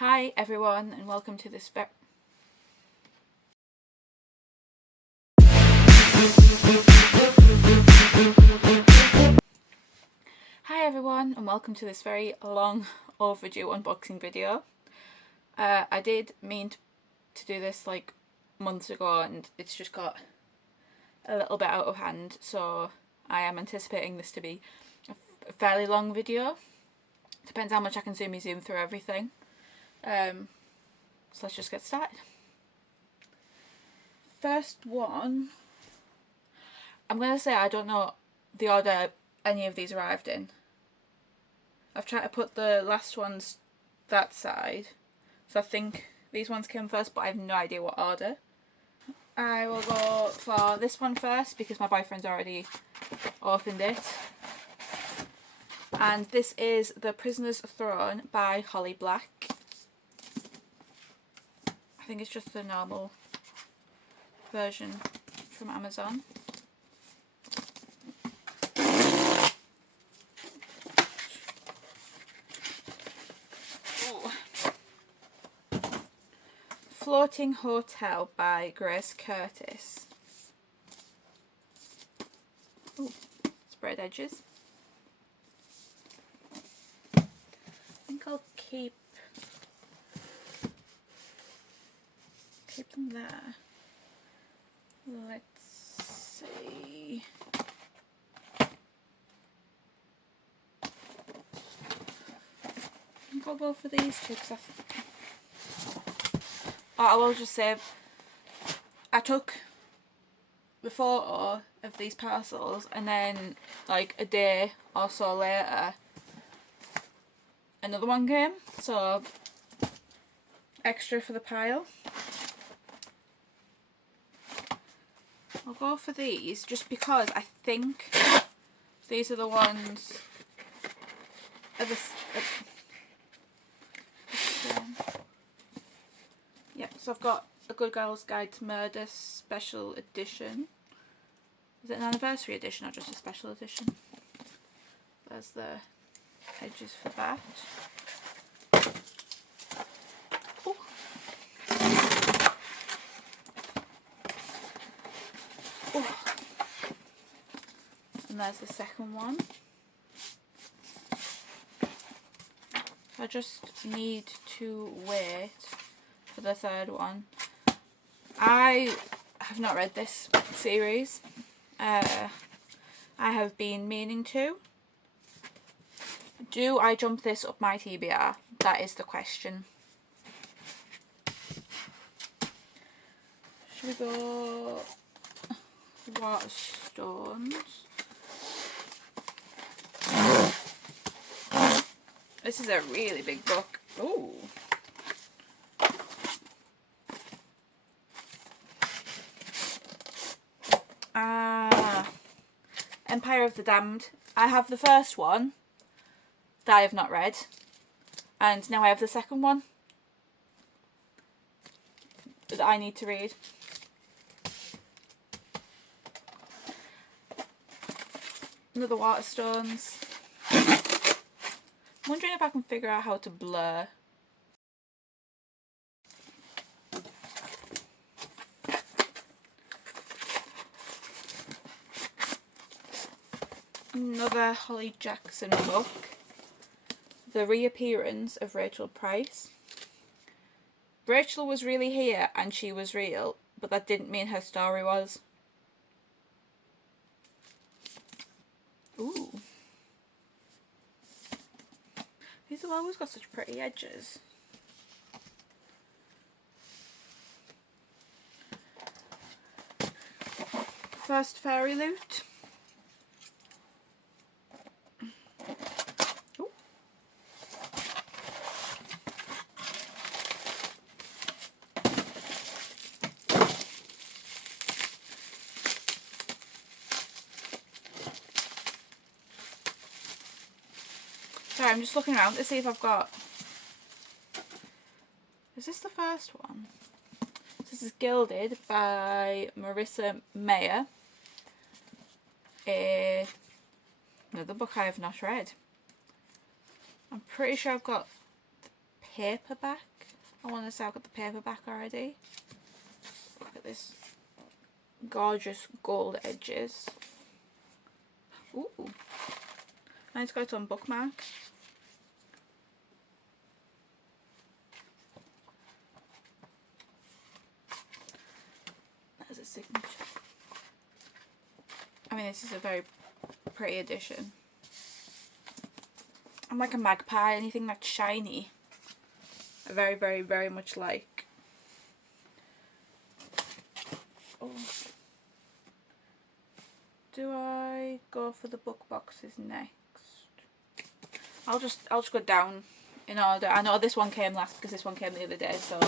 Hi everyone and welcome to this very long overdue unboxing video. I did mean to do this like months ago and it's just got a little bit out of hand, so I am anticipating this to be a fairly long video. Depends how much I can zoom through everything. So let's just get started. First one, I'm going to say I don't know the order any of these arrived in. I've tried to put the last ones that side, so I think these ones came first, but I have no idea what order. I will go for this one first because my boyfriend's already opened it. And this is The Prisoner's Throne by Holly Black. I think it's just the normal version from Amazon. Ooh. Floating Hotel by Grace Curtis. Ooh, sprayed edges. I think I'll keep them there. Let's see. I think I'll go for these two because I will just say I took the photo of these parcels and then like a day or so later another one came, so extra for the pile. I'll go for these just because I think these are the ones yeah, so I've got A Good Girl's Guide to Murder special edition. Is it an anniversary edition or just a special edition? There's the edges for that. Ooh. Ooh. And there's the second one. I just need to wait for the third one. I have not read this series. I have been meaning to. Do I jump this up my TBR? That is the question. Should we go Waterstones? This is a really big book. Ooh. Empire of the Damned. I have the first one that I have not read, and now I have the second one that I need to read. Another Waterstones. I'm wondering if I can figure out how to blur. Another Holly Jackson book. The Reappearance of Rachel Price. Rachel was really here and she was real, but that didn't mean her story was. Ooh. These have always got such pretty edges. First Fairyloot. Sorry, I'm just looking around to see if I've got... Is this the first one? This is Gilded by Marissa Mayer. Another book I have not read. I'm pretty sure I've got the paperback. I want to say I've got the paperback already. Look at this gorgeous gold edges. Ooh. And it's got its own bookmark. There's a signature. I mean, this is a very pretty edition. I'm like a magpie, anything that's shiny. I very, very, very much like. Oh. Do I go for the book boxes next? I'll just go down in order. I know this one came last because this one came the other day, so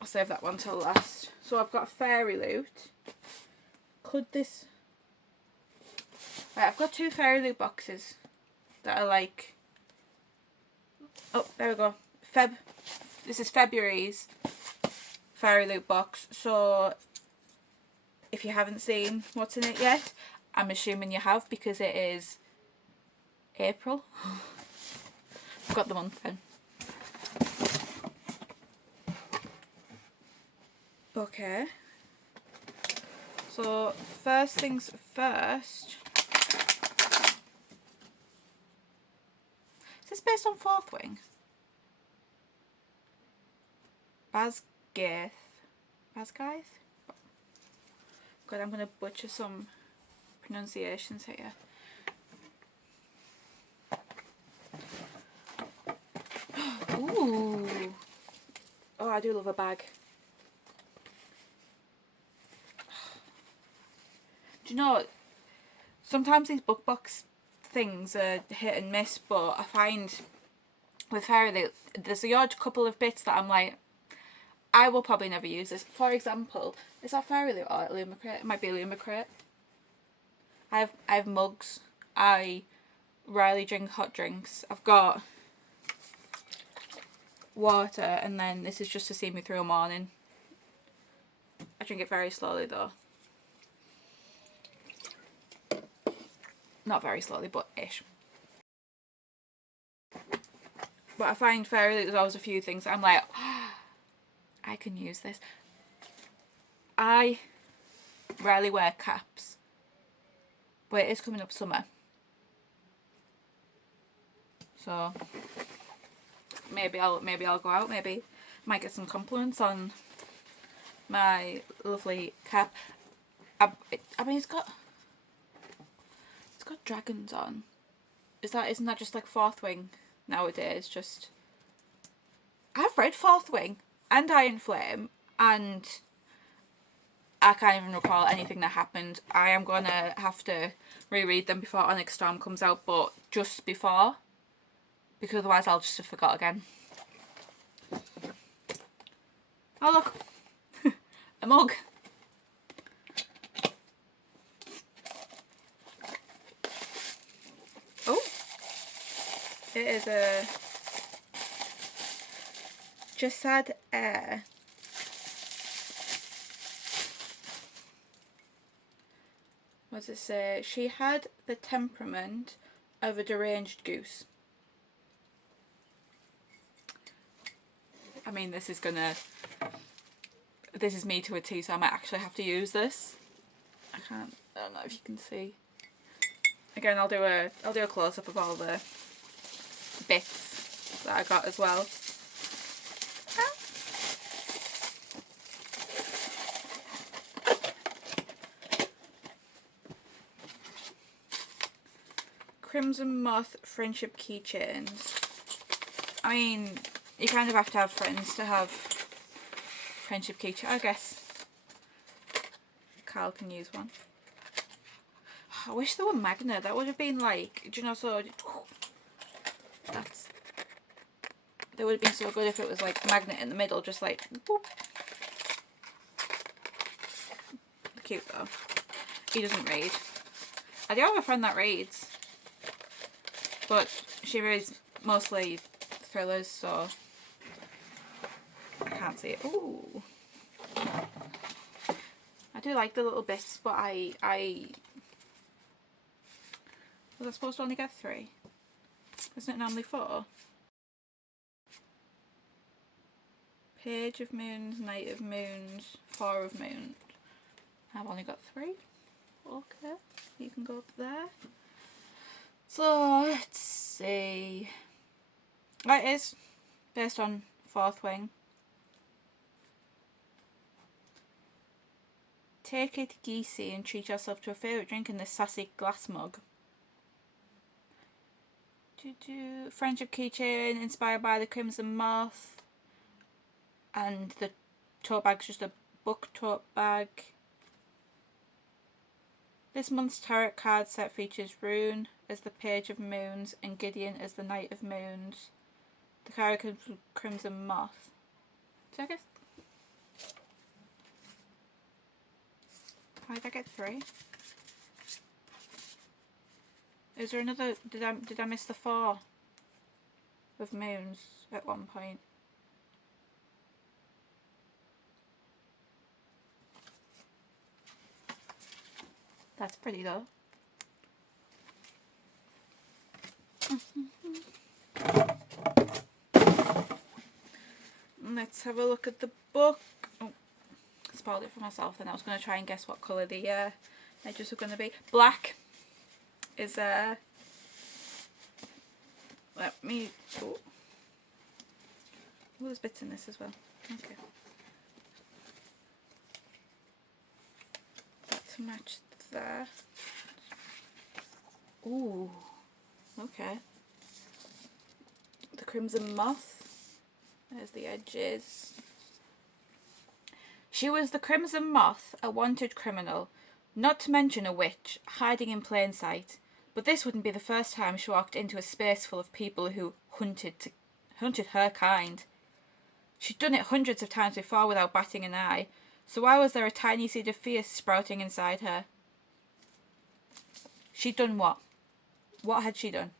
I'll save that one till last. So I've got Fairyloot. Could this... Right, I've got 2 Fairyloot boxes that are like... Oh, there we go. This is February's Fairyloot box. So if you haven't seen what's in it yet, I'm assuming you have because it is April. I've got the month then. Okay. So first things first. Is this based on Fourth Wing? Basgaith? God, I'm going to butcher some pronunciations here. Ooh. Oh, I do love a bag. Do you know, sometimes these book box things are hit and miss, but I find with Fairyloot, there's a odd couple of bits that I'm like, I will probably never use this. For example, is that Fairyloot or Illumicrate? It might be Illumicrate. I have mugs. I rarely drink hot drinks. I've got water, and then this is just to see me through a morning. I drink it very slowly though. Not very slowly, but ish. But I find Fairyloot, there's always a few things I'm like, oh, I can use this. I rarely wear caps, but it is coming up summer, so maybe I'll go out. Maybe might get some compliments on my lovely cap. I mean, it's got dragons on. Isn't that just like Fourth Wing nowadays? Just I've read Fourth Wing and Iron Flame, and I can't even recall anything that happened. I am gonna have to reread them before Onyx Storm comes out, but just before, because otherwise I'll just have forgot again. Oh look, a mug. Oh, it is a Jasad Air. What does it say? She had the temperament of a deranged goose. I mean, this is me to a T, so I might actually have to use this. I don't know if you can see. Again, I'll do a close-up of all the bits that I got as well. Crimson Moth friendship keychains. I mean, you kind of have to have friends to have friendship keychains. I guess Carl can use one. I wish there were magnet. That would have been like, do you know, so that would have been so good if it was like magnet in the middle, just like whoop. Cute though. He doesn't read. I do have a friend that reads, but she reads mostly thrillers, so I can't see it. Ooh. I do like the little bits, but was I supposed to only get 3? Isn't it normally 4? Page of Moons, Knight of Moons, Four of Moons. I've only got 3. Okay, you can go up there. So let's see. That is based on Fourth Wing. Take it geesey and treat yourself to a favourite drink in this sassy glass mug. Friendship keychain inspired by the Crimson Moth. And the tote bag's just a book tote bag. This month's tarot card set features Rune as the Page of Moons and Gideon as the Knight of Moons. The card comes from Crimson Moth. Did I get... How did I get 3? Is there another... Did I miss the 4 of moons at one point? That's pretty though. Let's have a look at the book. Oh, spoiled it for myself then. I was going to try and guess what colour the edges are going to be. Black is let me... Oh, there's bits in this as well. Okay. To match there. Ooh, okay. The Crimson Moth. There's the edges. She was the Crimson Moth, a wanted criminal, not to mention a witch, hiding in plain sight. But this wouldn't be the first time she walked into a space full of people who hunted her kind. She'd done it hundreds of times before without batting an eye, so why was there a tiny seed of fear sprouting inside her? She'd done what? What had she done?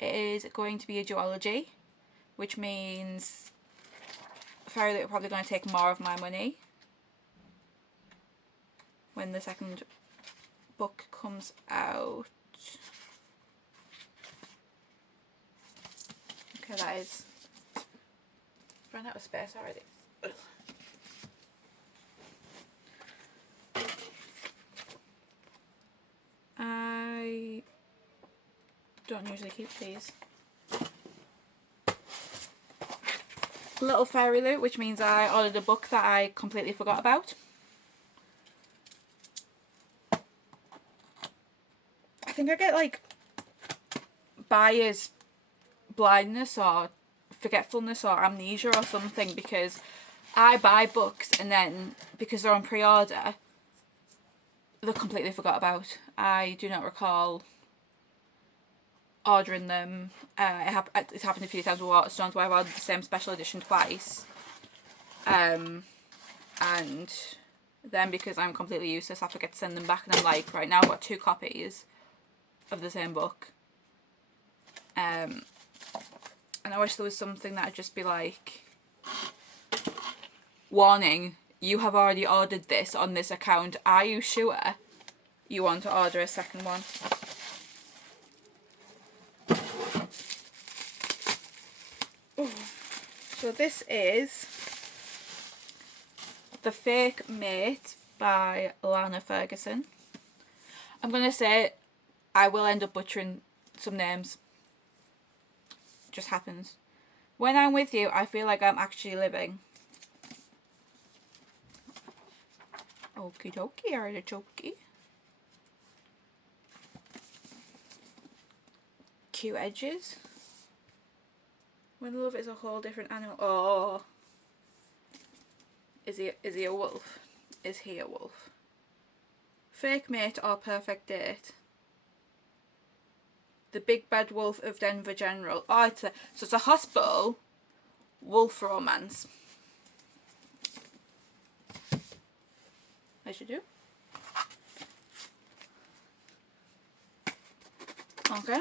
It is going to be a duology, which means Fairyloot are probably going to take more of my money when the second book comes out. Okay, that is... Run out of space already. Ugh. I don't usually keep these. Little Fairyloot, which means I ordered a book that I completely forgot about. I think I get like buyer's blindness or forgetfulness or amnesia or something, because I buy books and then because they're on pre-order they're completely forgot about. I do not recall ordering them. It's happened a few times with Waterstones where I've ordered the same special edition twice, and then because I'm completely useless I forget to send them back and I'm like, right now I've got 2 copies of the same book, and I wish there was something that would just be like, warning, you have already ordered this on this account, are you sure you want to order a second one? Ooh. So this is The Fake Mate by Lana Ferguson. I'm going to say I will end up butchering some names. Just happens. When I'm with you, I feel like I'm actually living. Okie dokie, artichoke. Cute edges. When love is a whole different animal. Oh. Is he a wolf? Is he a wolf? Fake mate or perfect date? The Big Bad Wolf of Denver General. Oh, so it's a hospital wolf romance. As you do. Okay.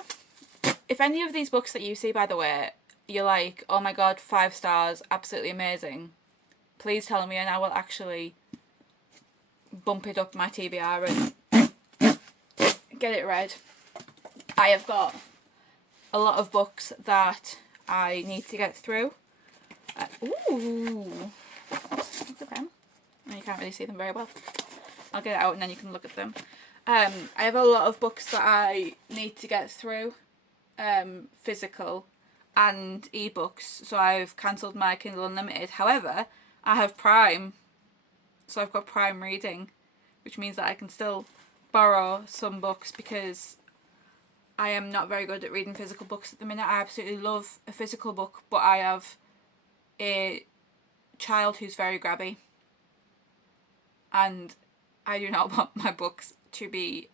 If any of these books that you see, by the way, you're like, oh my god, 5 stars, absolutely amazing, please tell me and I will actually bump it up my TBR and get it read. I have got a lot of books that I need to get through. Ooh, look at them. Oh, you can't really see them very well. I'll get it out and then you can look at them. I have a lot of books that I need to get through, physical and ebooks, so I've cancelled my Kindle Unlimited. However, I have Prime, so I've got Prime reading, which means that I can still borrow some books, because I am not very good at reading physical books at the minute. I absolutely love a physical book, but I have a child who's very grabby, and I do not want my books to be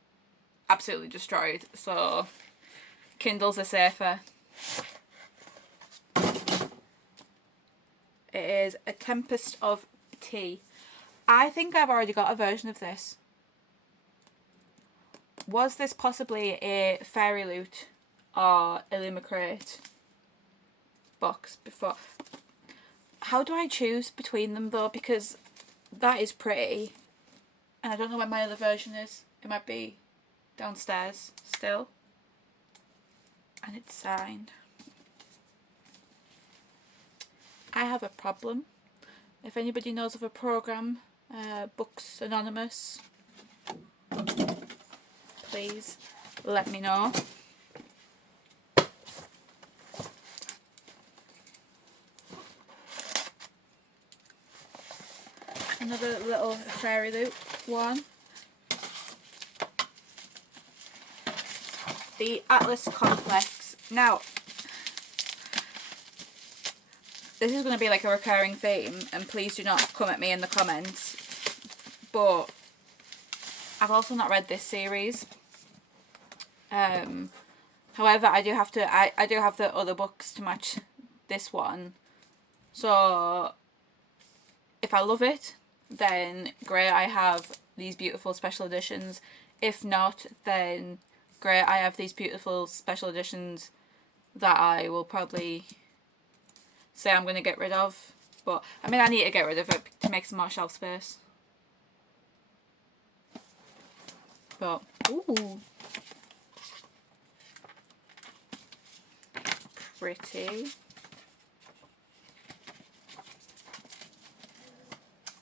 absolutely destroyed, so Kindles are safer. It is A Tempest of Tea. I think I've already got a version of this. Was this possibly a Fairyloot or Illumicrate box before? How do I choose between them though? Because that is pretty, and I don't know where my other version is. It might be downstairs still. And it's signed. I have a problem. If anybody knows of a program, Books Anonymous, please let me know. Another little Fairyloot one. The Atlas Complex. Now, this is going to be like a recurring theme, and please do not come at me in the comments, but I've also not read this series. However, I do have the other books to match this one, so if I love it, then great, I have these beautiful special editions. If not, then great, I have these beautiful special editions that I will probably say I'm going to get rid of. But, I mean, I need to get rid of it to make some more shelf space. But, ooh. Pretty.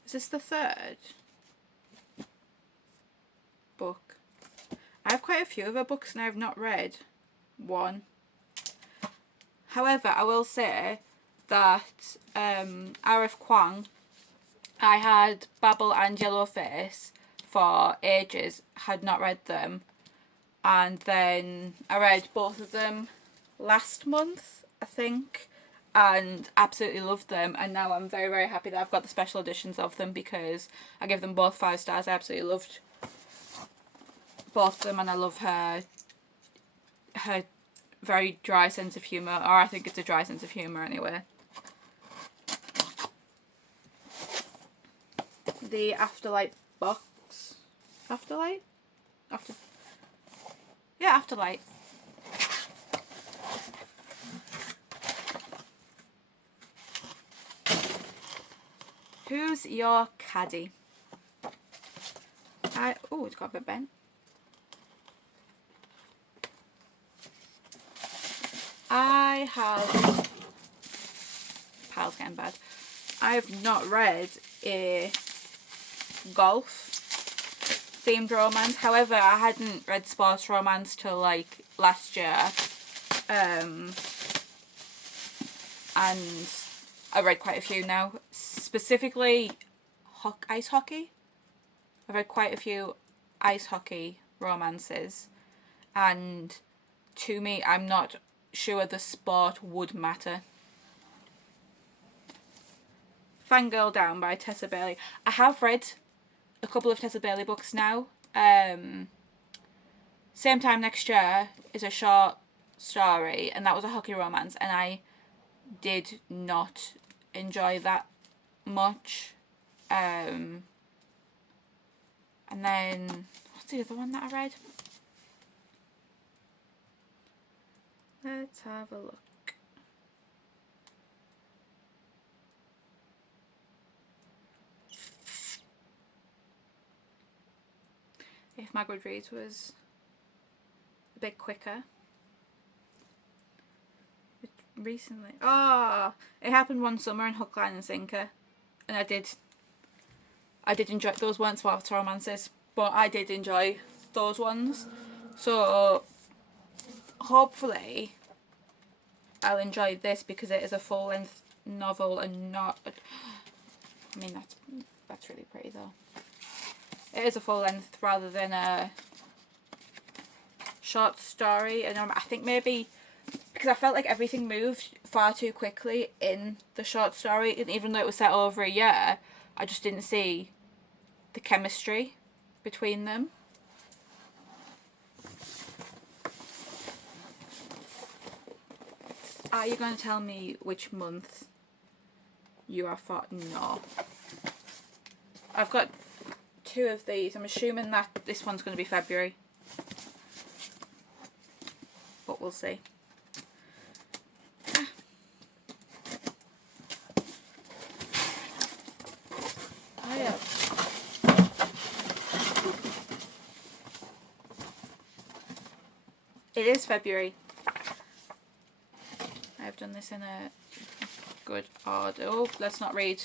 Is this the third book? I have quite a few of her books and I have not read one. However, I will say that R.F. Kuang, I had Babel and Yellowface for ages, had not read them, and then I read both of them last month, I think, and absolutely loved them, and now I'm very, very happy that I've got the special editions of them, because I give them both 5 stars. I absolutely loved both of them, and I love her very dry sense of humour, or I think it's a dry sense of humour anyway. The Afterlight box. Afterlight? Yeah, Afterlight. Who's your caddy? Oh, it's got a bit bent. I have... Pile's getting bad. I have not read a golf themed romance. However, I hadn't read sports romance till like last year. And I read quite a few now. Specifically ice hockey. I've read quite a few ice hockey romances, and to me, I'm not sure the sport would matter. Fangirl Down by Tessa Bailey. I have read a couple of Tessa Bailey books now. Same Time Next Year is a short story, and that was a hockey romance, and I did not enjoy that much. And then, what's the other one that I read? Let's have a look. If my Goodreads was a bit quicker. recently. Oh, it happened one summer in Hook, Line and Sinker, and I did enjoy those. Weren't Sparks romances, but I did enjoy those ones. So hopefully I'll enjoy this because it is a full length novel and not. I mean that's really pretty though. It is a full length rather than a short story, and I think maybe because I felt like everything moved far too quickly in the short story, and even though it was set over a year, I just didn't see the chemistry between them. Are you going to tell me which month you are for? No. I've got 2 of these. I'm assuming that this one's going to be February, but we'll see. It is February. I've done this in a good order. Oh, let's not read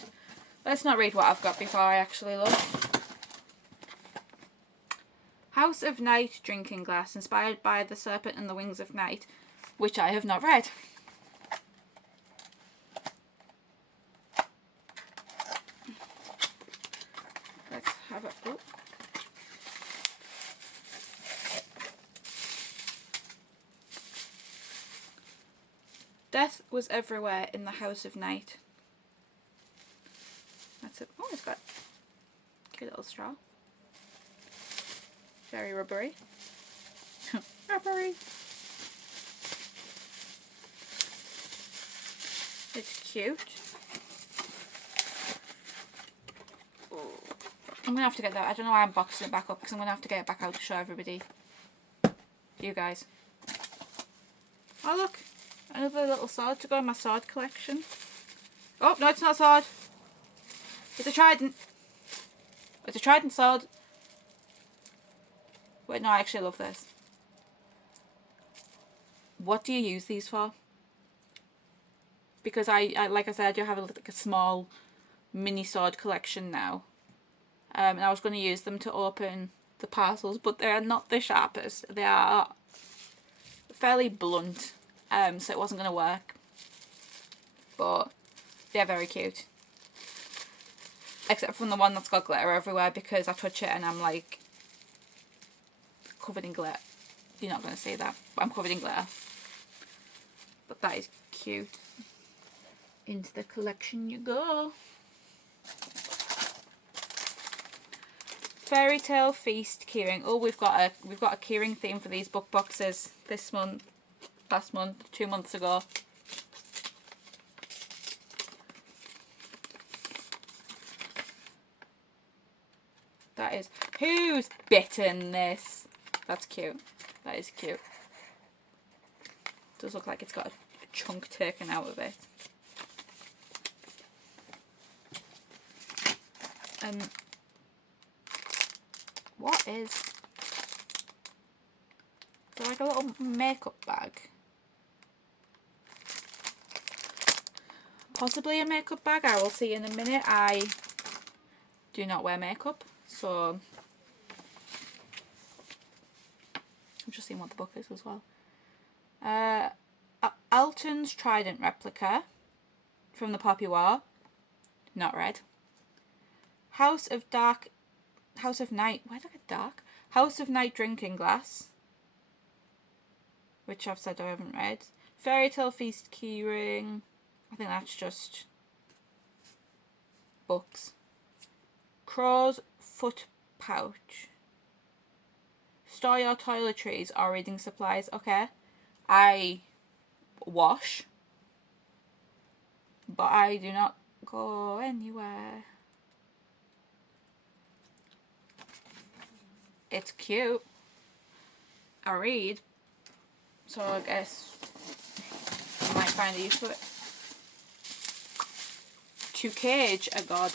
what I've got before I actually look. House of Night Drinking Glass, inspired by The Serpent and the Wings of Night, which I have not read. Let's have a look. Death was everywhere in the House of Night. That's it. Oh, it's got a cute little straw. Very rubbery. Rubbery. It's cute. Ooh. I'm gonna have to get that. I don't know why I'm boxing it back up because I'm gonna have to get it back out to show everybody. You guys. Oh look, another little sword to go in my sword collection. Oh no, it's not a sword. It's a trident. It's a trident sword. Wait, no, I actually love this. What do you use these for? Because I like I said, I do have like a small mini sword collection now. And I was going to use them to open the parcels, but they're not the sharpest. They are fairly blunt, so it wasn't going to work. But they're very cute. Except from the one that's got glitter everywhere, because I touch it and I'm like covered in glitter. You're not going to see that, but I'm covered in glitter. But that is cute. Into the collection you go. Fairy Tale Feast keyring. Oh, we've got a keyring theme for these book boxes this month, last month, 2 months ago. That is, who's bitten this? That's cute. That is cute. Does look like it's got a chunk taken out of it. What is? So like a little makeup bag. Possibly a makeup bag. I will see in a minute. I do not wear makeup, so I'm just seeing what the book is as well. Alton's Trident replica from the Poppy War. Not read. House of Night. Where did I get dark? House of Night Drinking Glass, which I've said I haven't read. Fairy Tale Feast keyring. I think that's just books. Crow's Foot pouch. Store your toiletries or reading supplies. Okay. I wash, but I do not go anywhere. It's cute. I read, so I guess I might find a use for it. To cage a god.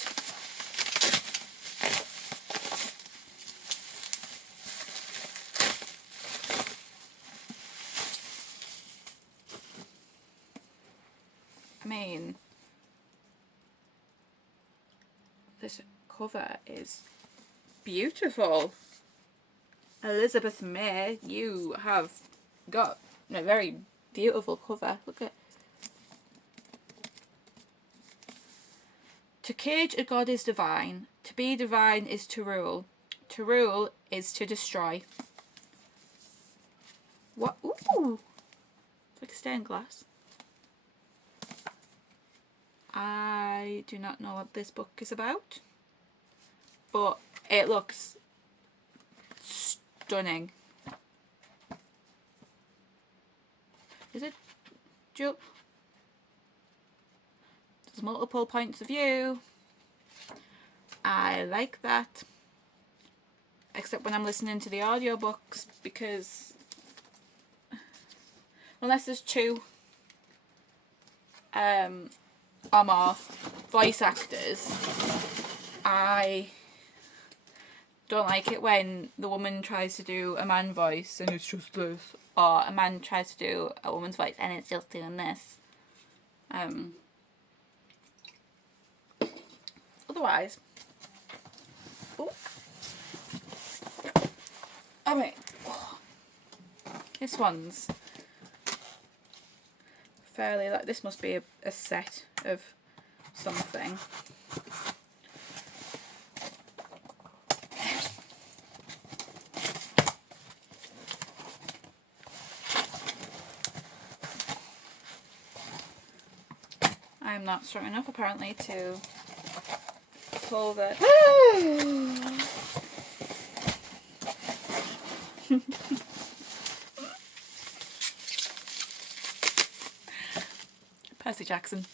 I mean, this cover is beautiful. Elizabeth May, you have got a very beautiful cover. Look at. To cage a god is divine. To be divine is to rule. To rule is to destroy. What? Ooh! It's like a stained glass. I do not know what this book is about, but it looks stunning. Is it? There's multiple points of view. I like that. Except when I'm listening to the audiobooks, because unless there's two or more voice actors, I don't like it when the woman tries to do a man voice and it's just this, or a man tries to do a woman's voice and it's just doing this. Otherwise, ooh. I mean, this one's fairly, like, this must be a set of something. I'm not strong enough apparently to pull the Percy Jackson.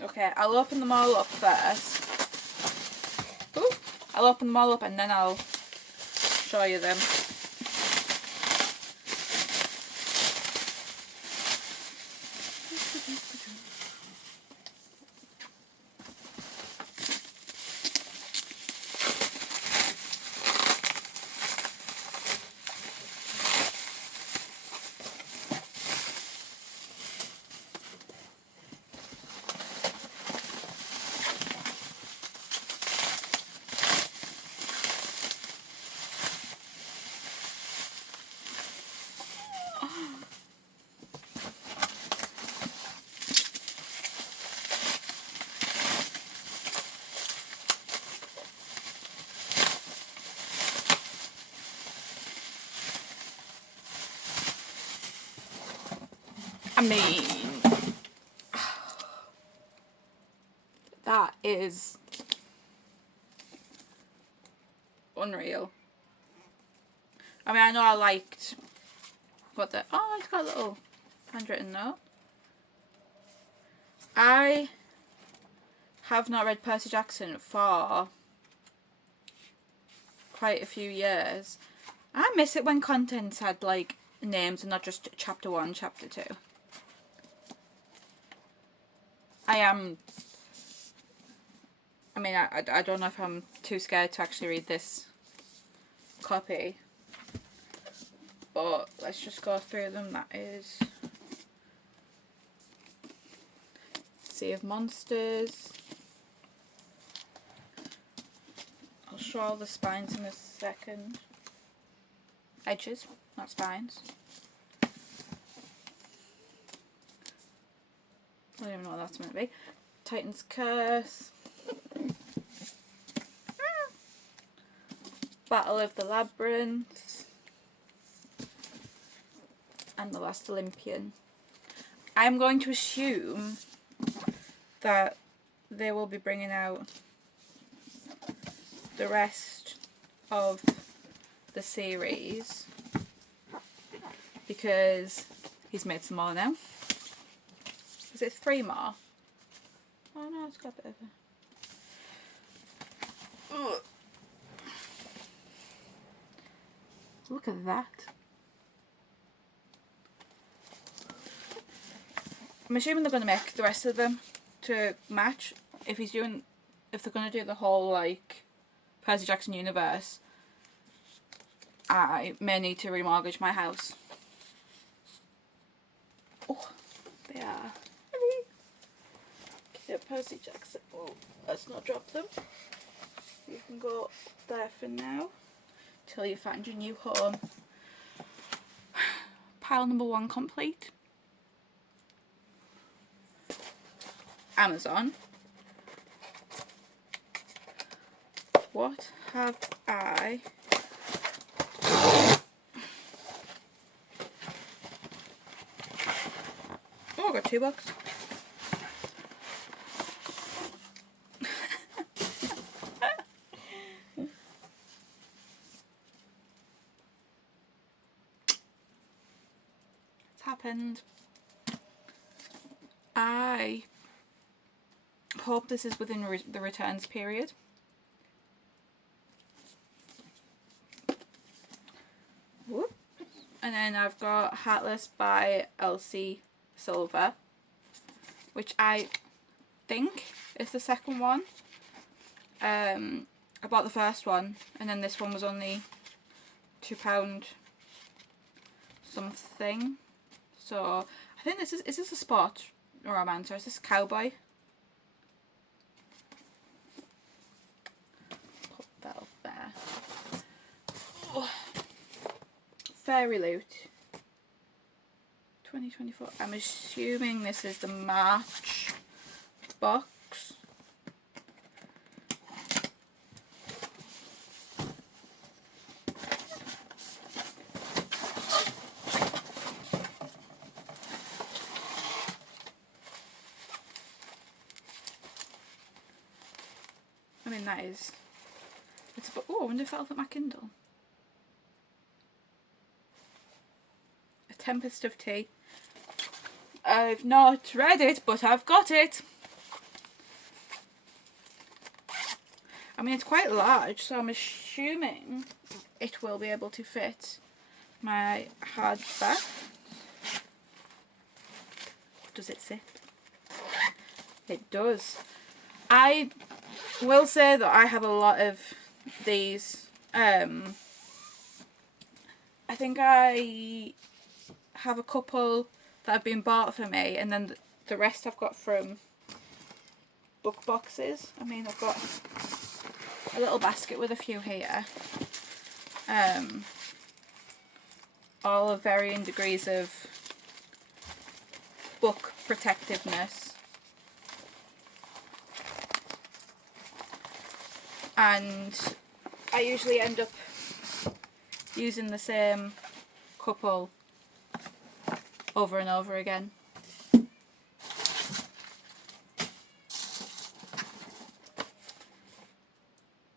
Okay, I'll open them all up first. Ooh, I'll open them all up and then I'll show you them. I mean, that is unreal. I mean, I know I liked what the, oh, it's got a little handwritten note. I have not read Percy Jackson for quite a few years. I miss it when contents had like names and not just chapter 1, chapter 2. I mean, I don't know if I'm too scared to actually read this copy, but let's just go through them. That is Sea of Monsters. I'll show all the spines in a second. Edges, not spines. I don't even know what that's meant to be. Titan's Curse. Battle of the Labyrinth. And The Last Olympian. I'm going to assume that they will be bringing out the rest of the series, because he's made some more now. Is it 3 more? Oh no, it's got a bit of a... Ugh. Look at that. I'm assuming they're going to make the rest of them to match. If they're going to do the whole like Percy Jackson universe, I may need to remortgage my house. Oh, they are heavy. Get postage checks. Oh, let's not drop them. You can go there for now till you find your new home. Pile number 1 complete. Amazon. What have I... Oh, I got 2 books. It's happened. I hope this is within the returns period. Whoop. And then I've got Heartless by Elsie Silver, which I think is the second one. I bought the first one, and then this one was only £2 something. So I think this is this a sport romance, or is this a cowboy? Put that up there. Oh. Fairyloot 2024. I'm assuming this is the March box. I mean, that is... It's a book. Oh, I wonder if that'll fit my Kindle. A Tempest of Tea. I've not read it, but I've got it. I mean, it's quite large, so I'm assuming it will be able to fit my hardback. Does it sit? It does. I will say that I have a lot of these. I think I have a couple that have been bought for me, and then the rest I've got from book boxes. I mean, I've got a little basket with a few here. All of varying degrees of book protectiveness. And I usually end up using the same couple over and over again.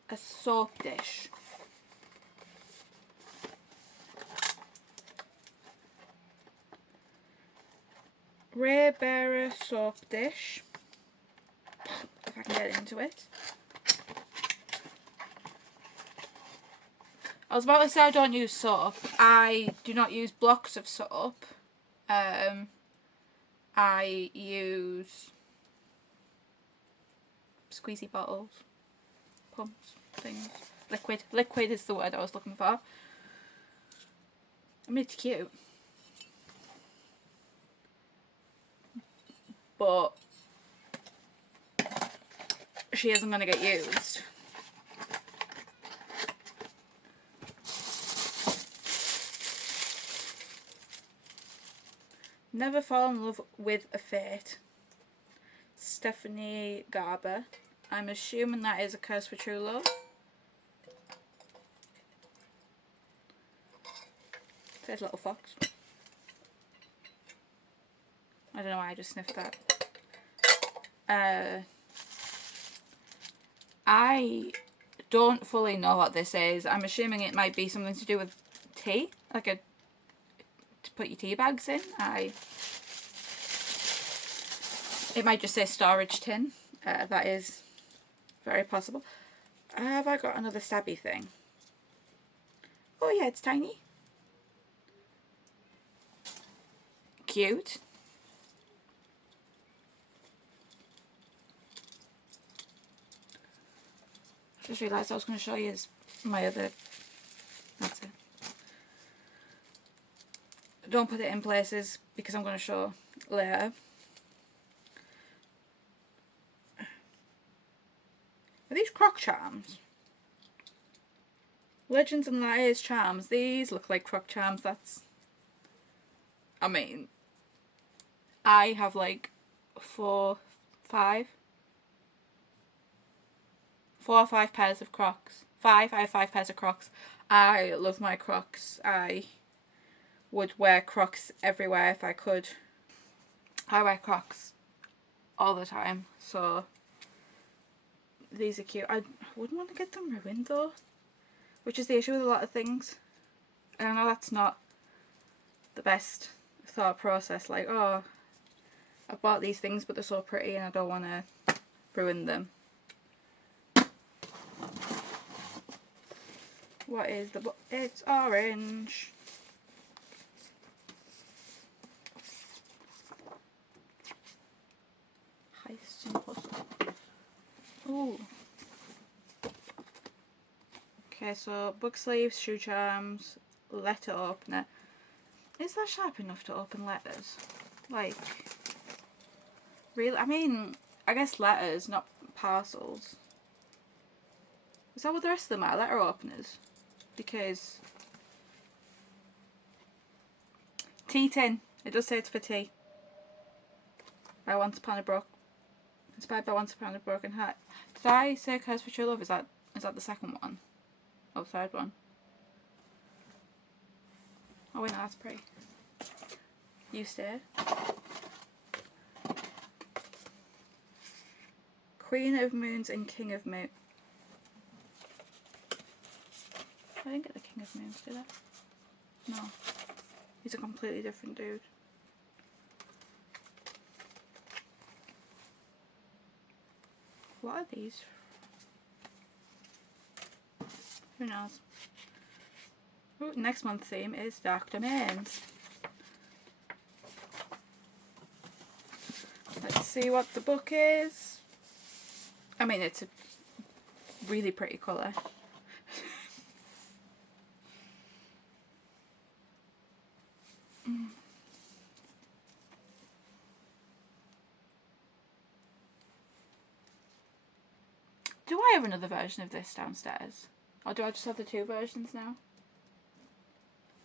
A soap dish. Ray Bearer soap dish. If I can get into it. I was about to say I don't use soap. I do not use blocks of soap. I use squeezy bottles, pumps, things. Liquid. Liquid is the word I was looking for. I mean, it's cute. But she isn't going to get used. Never fall in love with a fate. Stephanie Garber. I'm assuming that is A Curse for True Love. There's a little fox. I don't know why I just sniffed that. I don't fully know what this is. I'm assuming it might be something to do with tea, like a to put your tea bags in. It might just say storage tin. That is very possible. Have I got another stabby thing? Oh yeah, it's tiny. Cute. I just realised I was going to show you my other... That's it. don't put it in places because I'm going to show later. Are these croc charms? Legends and Liars charms. These look like croc charms. That's... I mean... I have like 4 or 5 pairs of Crocs. I have 5 pairs of Crocs. I love my Crocs. I would wear Crocs everywhere if I could. I wear Crocs all the time, so these are cute. I wouldn't want to get them ruined though, which is the issue with a lot of things. And I know that's not the best thought process, like, oh, I bought these things but they're so pretty and I don't want to ruin them. What is the book? It's orange. Heist and puzzle. Ooh. Okay, so book sleeves, shoe charms, letter opener. Is that sharp enough to open letters? Like, really? I mean, I guess letters, not parcels. Is that what the rest of them are? Letter openers? Because tea tin. It does say it's for tea. By Once Upon a Inspired by Once Upon a Broken Heart. Did I say Curse for True Love? Is that the second one? Or the third one? Oh wait, no, that's pretty. You stay. Queen of Moons and King of Moons. I didn't get the King of Moons, did I? No. He's a completely different dude. What are these? Who knows? Ooh, next month's theme is Dark Domains. Let's see what the book is. I mean, it's a really pretty colour. Do I have another version of this downstairs? Or do I just have the 2 versions now?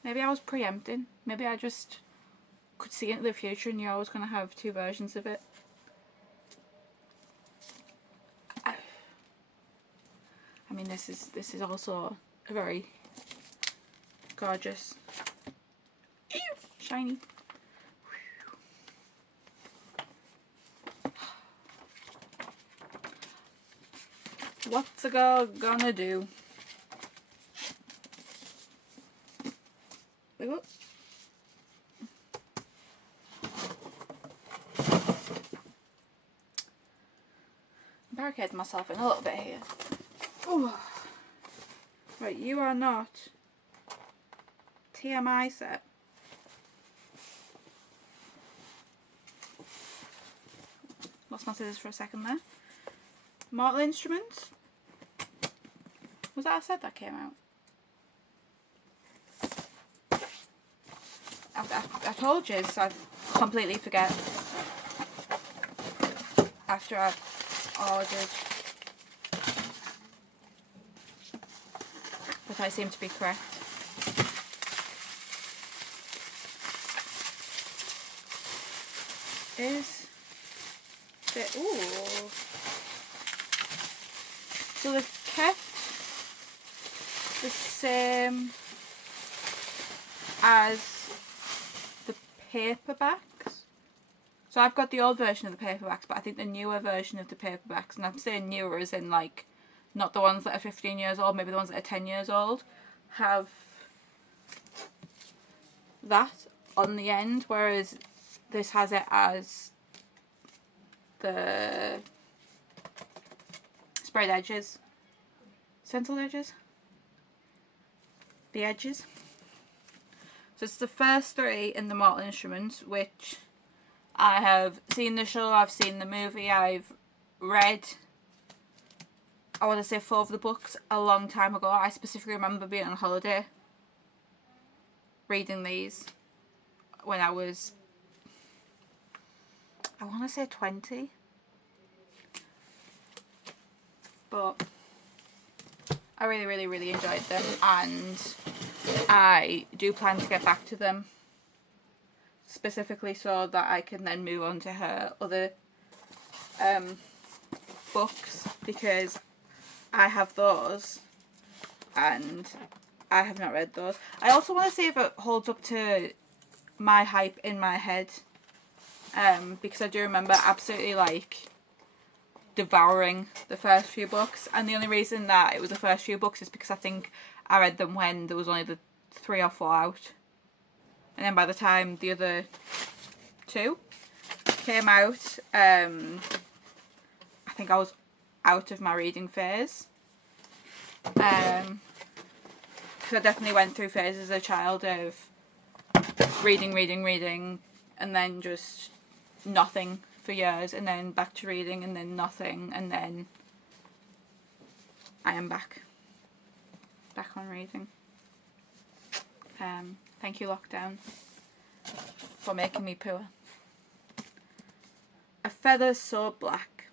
Maybe I was preempting. Maybe I just could see into the future and knew I was going to have 2 versions of it. I mean, this is also a very gorgeous, shiny. What's a girl gonna do? Ooh. Barricade myself in a little bit here. Ooh. Right, you are not TMI set. Lost my scissors for a second there. Mortal Instruments. Was that a set that came out? I told you, so I completely forget after I've ordered. But I seem to be correct. Is it? Ooh. So they've kept the same as the paperbacks. So I've got the old version of the paperbacks, but I think the newer version of the paperbacks, and I'm saying newer as in like not the ones that are 15 years old, maybe the ones that are 10 years old, have that on the end, whereas this has it as the sprayed edges, stenciled edges, the edges. So it's the first 3 in the Mortal Instruments, which I have seen the show, I've seen the movie, I've read, I want to say 4 of the books a long time ago. I specifically remember being on holiday, reading these, when I was, I want to say 20. But I really enjoyed them, and I do plan to get back to them, specifically so that I can then move on to her other books, because I have those and I have not read those. I also want to see if it holds up to my hype in my head, because I do remember absolutely like devouring the first few books, and the only reason that it was the first few books is because I think I read them when there was only the 3 or 4 out, and then by the time the other 2 came out, I think I was out of my reading phase, because I definitely went through phases as a child of reading, and then just nothing for years, and then back to reading, and then nothing, and then I am back on reading. Thank you, lockdown, for making me poor. A Feather So Black.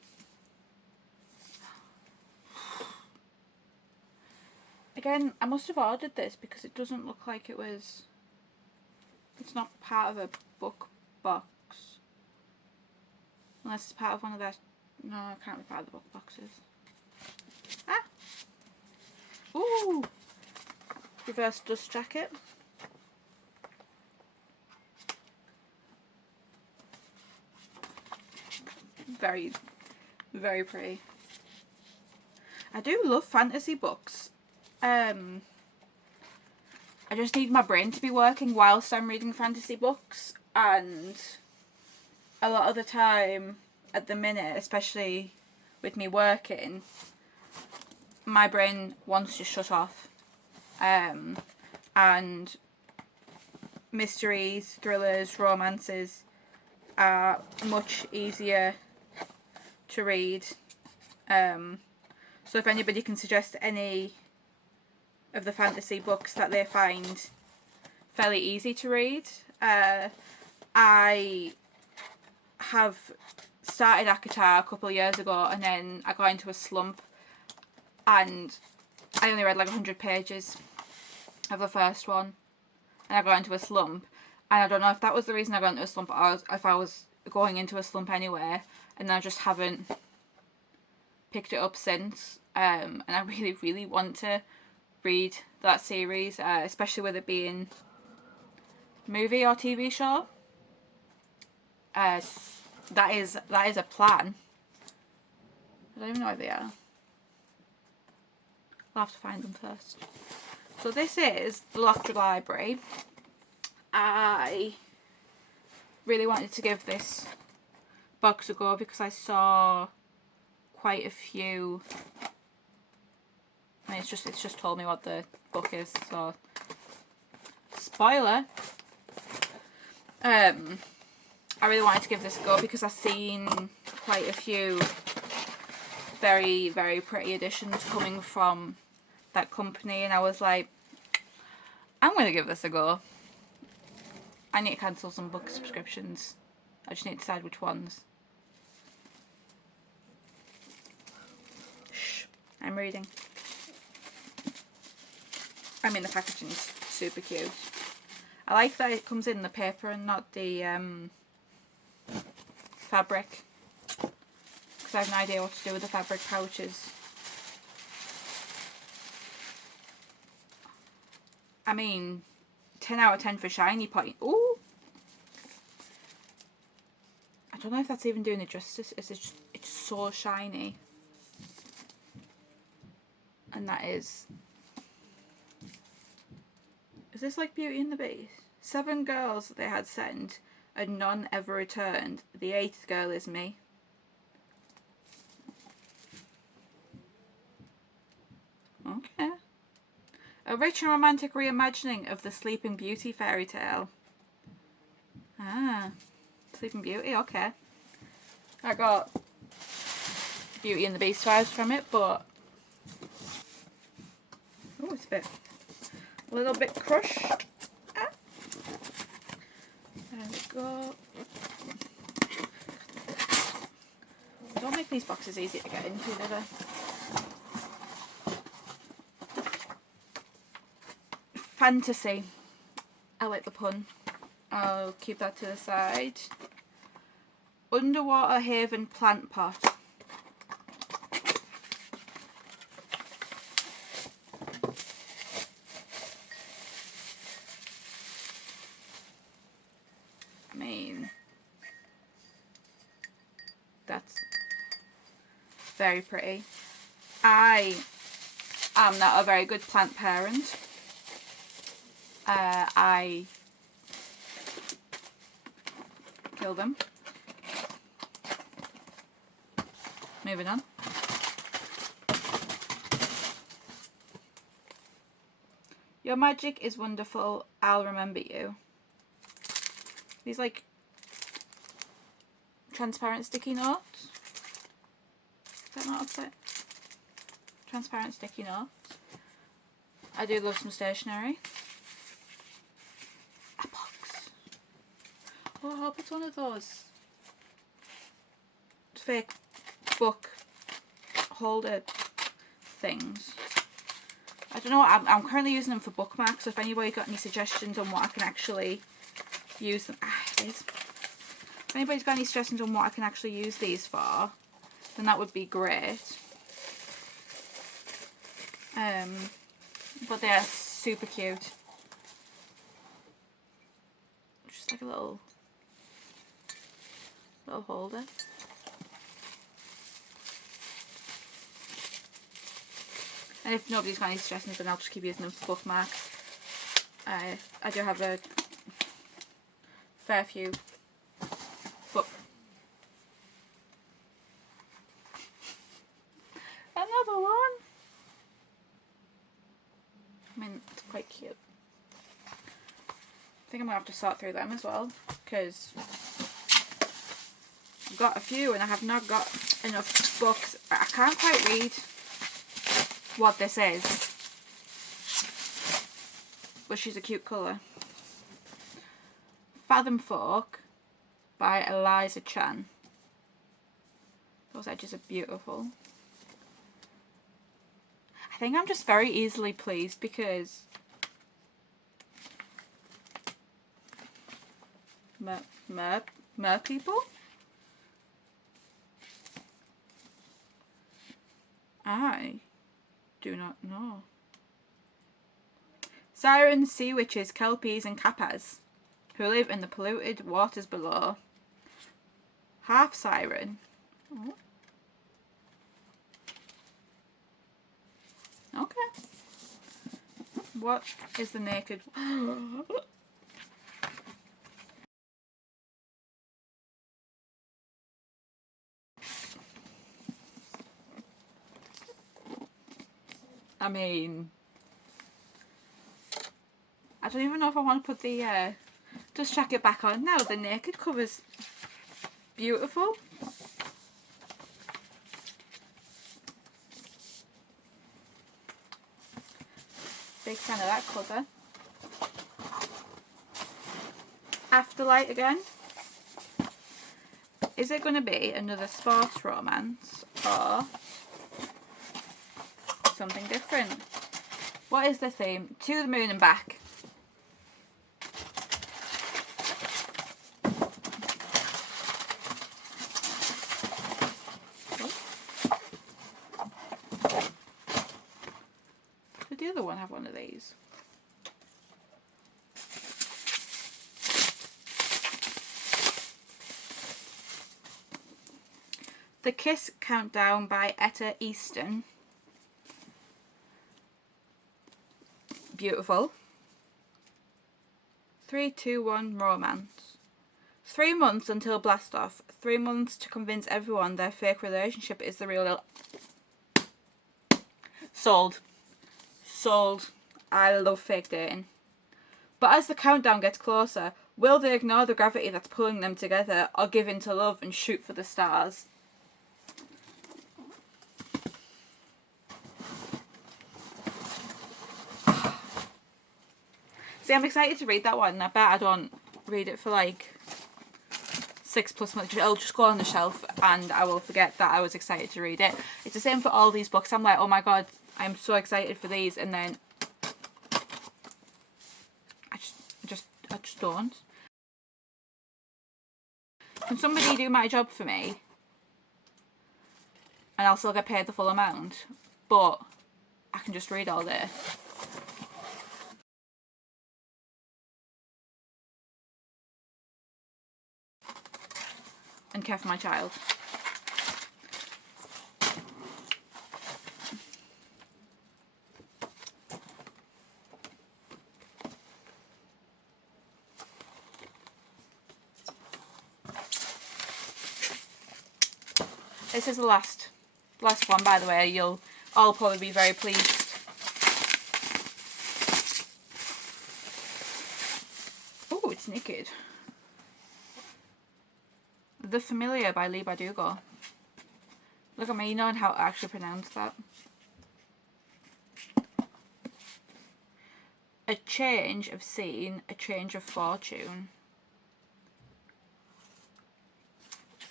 Again, I must have ordered this because it doesn't look like it was, it's not part of a book box. Unless it's part of one of their... No, it can't be part of the book boxes. Ah! Ooh! Reverse dust jacket. Very, very pretty. I do love fantasy books. I just need my brain to be working whilst I'm reading fantasy books, and a lot of the time at the minute, especially with me working, my brain wants to shut off, and mysteries, thrillers, romances are much easier to read. So if anybody can suggest any of the fantasy books that they find fairly easy to read, I have started Akatar a couple of years ago, and then I got into a slump, and I only read like 100 pages of the first one, and I got into a slump, and I don't know if that was the reason I got into a slump, or if I was going into a slump anyway, and I just haven't picked it up since, and I really want to read that series, especially with it being movie or TV show. That is a plan. I don't even know where they are. I'll have to find them first. So this is the Lockwood Library. I really wanted to give this box a go because I saw quite a few. I mean, it's just told me what the book is, so spoiler. I really wanted to give this a go because I've seen quite a few very, very pretty editions coming from that company, and I was like, I'm going to give this a go. I need to cancel some book subscriptions. I just need to decide which ones. Shh, I'm reading. I mean, the packaging's super cute. I like that it comes in the paper and not the fabric, because I have no idea what to do with the fabric pouches. I mean, 10 out of 10 for shiny point. Ooh! I don't know if that's even doing it justice. It's so shiny. And that is... Is this like Beauty and the Beast? 7 girls that they had sent, and none ever returned. The 8th girl is me. Okay. A rich and romantic reimagining of the Sleeping Beauty fairy tale. Ah, Sleeping Beauty, okay. I got Beauty and the Beast vibes from it, but... Oh, it's a little bit crushed. Ah. go. Don't make these boxes easy to get into, do they? Fantasy. I like the pun. I'll keep that to the side. Underwater Haven plant pot. I mean, that's very pretty. I am not a very good plant parent. I kill them. Moving on. Your magic is wonderful. I'll remember you. These like transparent sticky notes. Is that not upset? Transparent sticky notes. I do love some stationery. A box. Oh, I hope it's one of those fake book holder things. I don't know. I'm currently using them for bookmarks. So if anybody got any suggestions on what I can actually use them, it is. If anybody's got any suggestions on what I can actually use these for, then that would be great. But they are super cute. Just like a little holder. And if nobody's got any suggestions, then I'll just keep using them for bookmarks. I do have a fair few, but another one. I mean, it's quite cute. I think I'm gonna have to sort through them as well, because I've got a few and I have not got enough books. I can't quite read what this is, but she's a cute colour. Fathom Folk by Eliza Chan. Those edges are beautiful. I think I'm just very easily pleased because mer people? I do not know. Sirens, sea witches, kelpies and kappas who live in the polluted waters below. Half siren. Oh. Okay. What is the naked? I mean, I don't even know if I want to put the dust jacket back on now. The naked cover's beautiful. Big fan of that cover. Afterlight again. Is it going to be another sports romance or something different? What is the theme? To the moon and back. Did the other one have one of these? The Kiss Countdown by Etta Easton. Beautiful. 3, 2, 1 romance. 3 months until blast off. 3 months to convince everyone their fake relationship is the real. Sold. Sold. I love fake dating. But as the countdown gets closer, will they ignore the gravity that's pulling them together or give in to love and shoot for the stars? See, I'm excited to read that one. I bet I don't read it for like 6+ months. It'll just go on the shelf and I will forget that I was excited to read it. It's the same for all these books. I'm like, oh my god, I'm so excited for these, and then I just don't. Can somebody do my job for me? And I'll still get paid the full amount, but I can just read all day. And care for my child. This is the last one, by the way. You'll all probably be very pleased. Oh, it's naked. The Familiar by Lee Bardugo. Look at me knowing how to actually pronounce that. A change of scene, a change of fortune.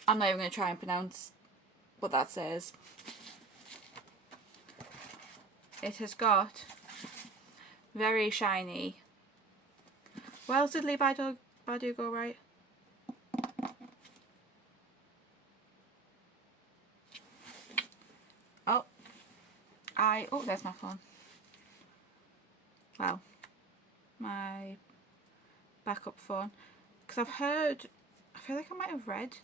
I'm not even going to try and pronounce what that says. It has got very shiny. What else did Lee Bardugo write? Oh, there's my phone. Well, my backup phone. Because I've heard, I feel like I might have read.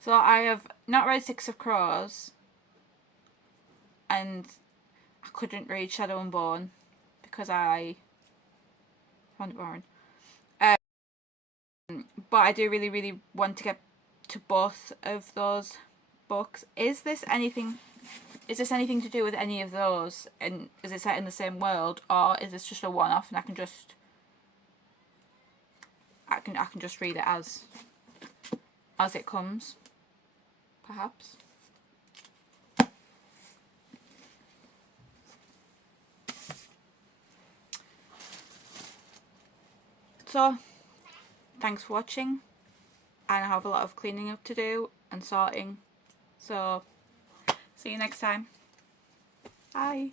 So I have not read Six of Crows. And I couldn't read Shadow and Bone because I found it boring. But I do really, really want to get to both of those books. Is this anything to do with any of those? And is it set in the same world, or is this just a one-off and I can just read it as it comes, perhaps? So, thanks for watching, and I have a lot of cleaning up to do and sorting, so see you next time. Bye.